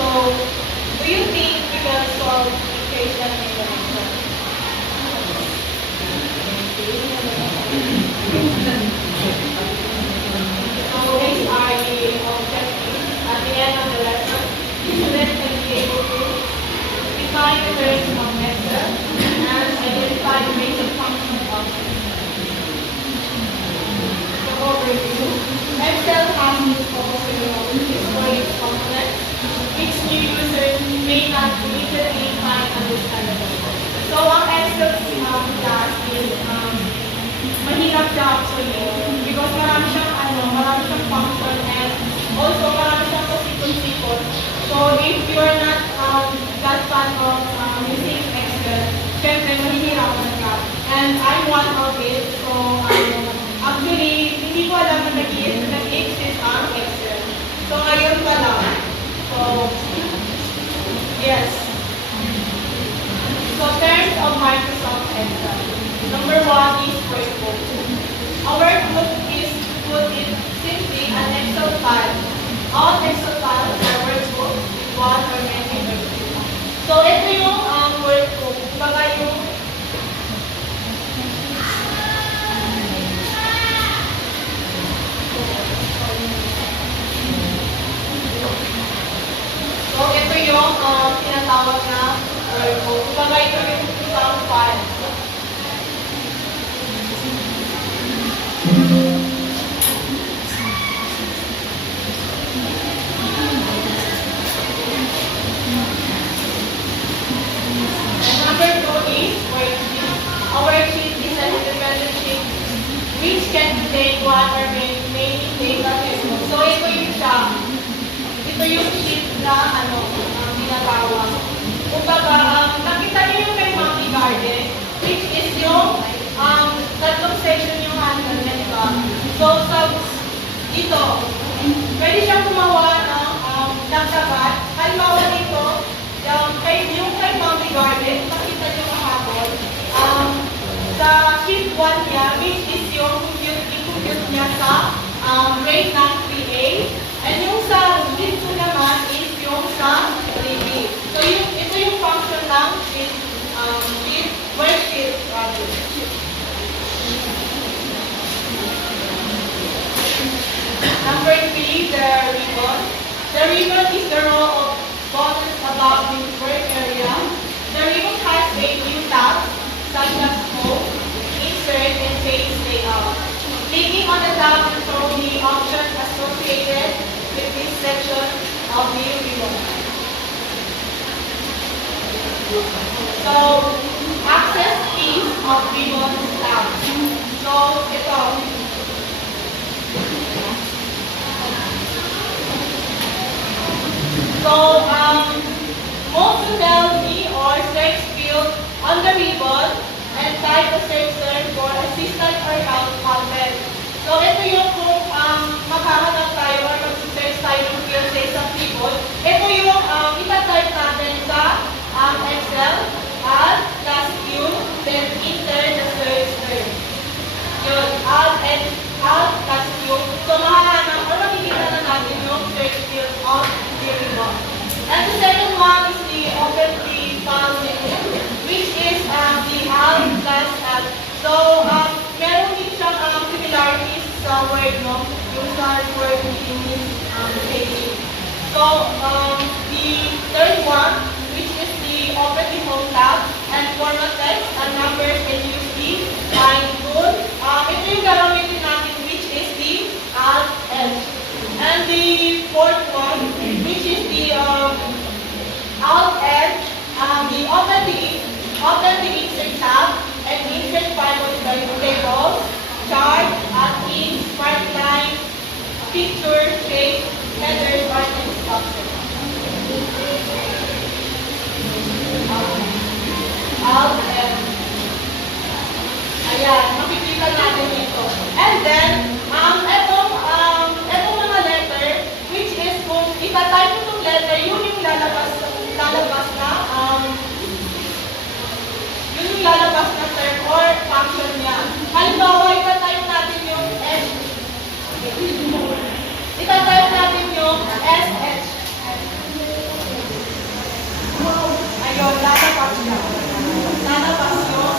So, do you think we can solve equation in the next one? So, these are the objectives at the end of the lesson. Students will be able to define the terms of method and identify the basic functions of it. So, overview. Excel has its display its components, which new users may not immediately find understandable. So, ang Excel does is mahirap siya actually because marami siyang function and also marami siyang pasikot-sikot. So, if you are not that fan of using Excel, syempre mahihirapan ka. And I'm one of it. So, actually, hindi ko alam na nag-exist ang Excel. So, ngayon pa lang. So, yes. So, terms of Microsoft Excel. Number 1 is workbook. A workbook is put in simply an Excel file. All Excel files are workbook with one or many workbooks. So, ito yung workbook. Baga yung tinatawag na workbook. Kumbaga ito yung isang file. And number 2 is worksheet. A worksheet is an independent sheet which can contain one or many data tables. So ito yung siya. Ito yung sheet na tinatawag. Kumbaga, nakita niyo yung kay Monkey Garden, which is yung tatlong section yung handle na, diba? So, ito, pwede siyang gumawa ng sabat. Halimbawa dito, yung kay Monkey Garden, nakita niyo kahapon, sa sheet 1 niya, which is yung sa grade ng 3A. And yung sa grade 2 naman is yung sa 3B. So ito yung function ng worksheet project. Number 3, the ribbon. The ribbon is the row of buttons above the work area. The ribbon has 8 new tabs, such as home, insert, and page layout. Clicking on the tab will show the options associated with this section of the ribbon. So, access keys of ribbon tab. So, ito. So, move to tell me or search field on the ribbon and type the search term for assistant or helper. So, ito yung kung maghahanap tayo or mag-search tayo ng field sa isang ribbon, ito yung itatype natin sa Excel at task queue, then enter the search term. Yun, alt task queue. So, mahahanap or makikita na natin yung search field of the ribbon. And the second one is the open the file menu, which is the alt plus L. So, meron din siyang similarities sa Word, no? Yung sa Word in page. So, the third one, which is the open the home tab and format text and numbers and use the line tool. Ito yung gagamitin natin, which is the alt L. And the fourth one, which is the alt L, the open the insert tab and insert pivot tables, chart, in, smart line, picture, shape, header, bar, and structure. Alt L. Ayan, makikita natin ito. And then, etong mga letter, which is kung itatype itong letter, yun yung lalabas na term or function niya. Halimbawa, itatype natin yung SH. Ayun, lalabas siya. Lalabas yung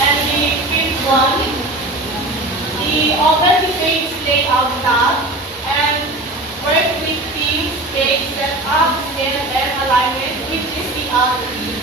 and the fifth one, the open the page layout tab and work with themes, page setup, scale, and alignment, which is the alt key.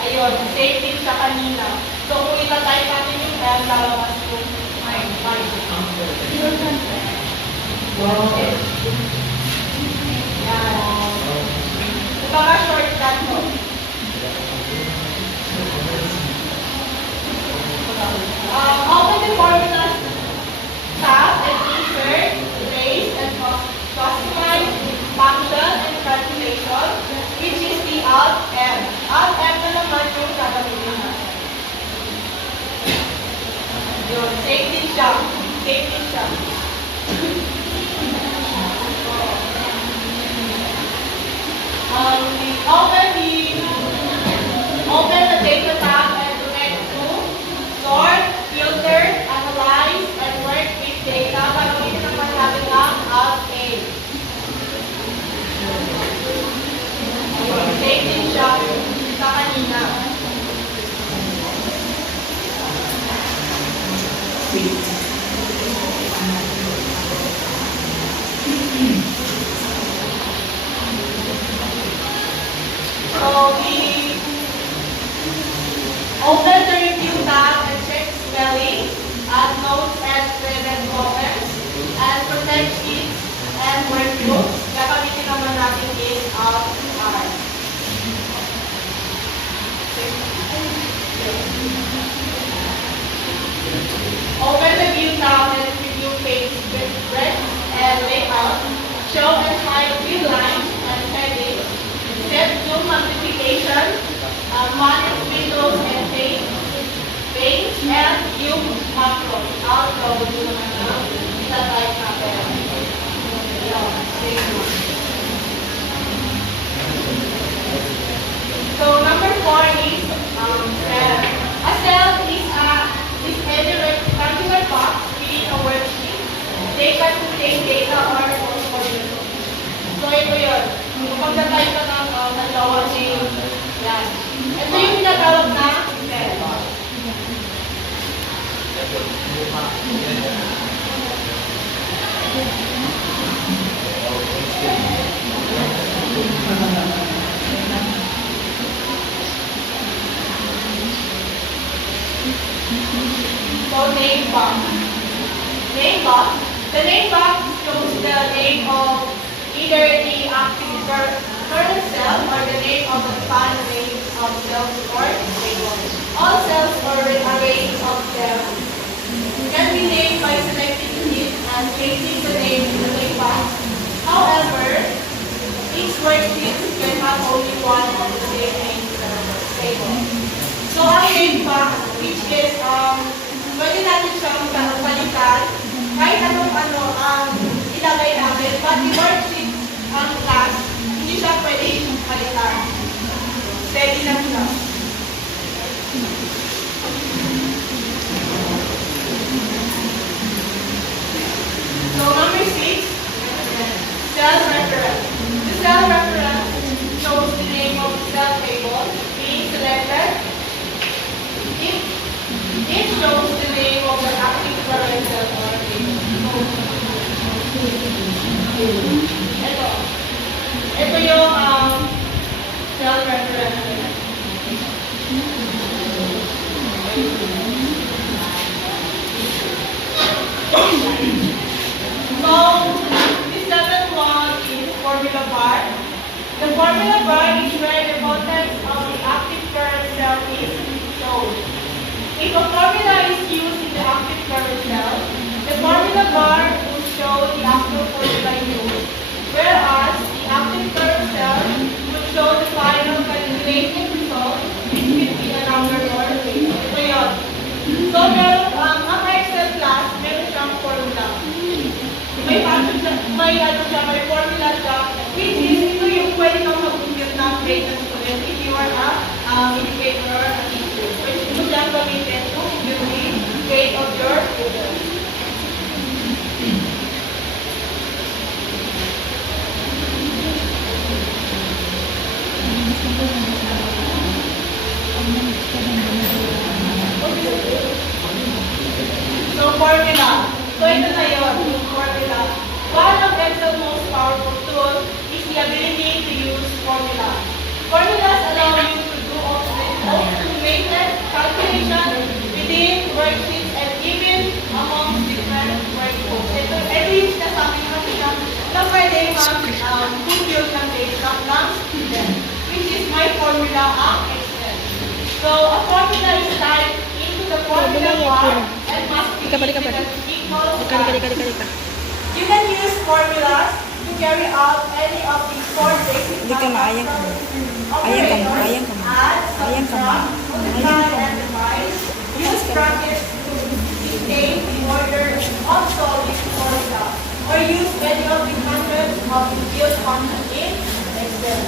Ayun, same din siya kanina. So, kung itatype natin yung L, lalabas yung okay. Yan. Baka shortcut mo. Open the formulas tab and insert, erase, and customize function and calculation, which is the alt M. Alt M na naman yung gagamitin natin. Yun, save din siya. Open the data tab and connect to sort, filter, analyze, and work with data. Gagamitin naman natin ang Alt A. Save din siya sa kanina. So, we open the review tab and check spelling, add notes and relevant comments, and protect sheets and workbooks. Gagamitin naman natin is Alt R. Open the view tab and review page breadth and layout. Show and hide view lines and headings. Set zoom magnification, manage windows and page, and view macro. Outro, itataype natin. Ayan, save. contain data or false position. So, ito yun. Kapag na-type ka ng halimbawa name, yan. Ito yung tinatawag na cell. So, name box. Name box. The name box shows the name of either the active kernel cell or the name of the span range of cells or tables. All cells or arrays of cells can be named by selecting it and placing the name in the name box. However, each worksheet can have only one of the same name table. So, ang name box, which is, pwede natin siyang palitan kahit anong ang ilagay natin, but the worksheet ang class, hindi siya pwede palitan. Steady lang siya. So, number 6, cell reference. The cell reference shows the name of the cell table being selected. It shows the name of the active kernel cell or table. Ito yung cell reference. So, the seventh one is formula bar. The formula bar is where the contents of the active kernel cell is shown. If a formula is used in the active kernel cell, the formula bar will show the actual formula used, whereas the active kernel cell will show the final calculated result, which will be a number or a table. Ito yun. So, meron ang Excel class, meron siyang formula. May may formula siya, which is ito yung pwede kang mag-compute ng grade ng student if you are a educator or a teacher. Pwede mo siyang gamitin to compute the grade of your students. So, formula. So, ito na yun, formula. One of Excel's most powerful tools is the ability to use formula. Formulas allow you to do automated calculations within worksheets and even among different workbooks. Ito yung sinasabi naman siya na pwede mag-compute ng data ng student, which is my formula ang Excel. So, a formula is typed into the formula bar and must be equal to. You can use formulas to carry out any of these four basic operations: add, subtract, multiply, and divide. Use brackets to indicate the order of solving formula, or use any of the hundreds of built functions in Excel.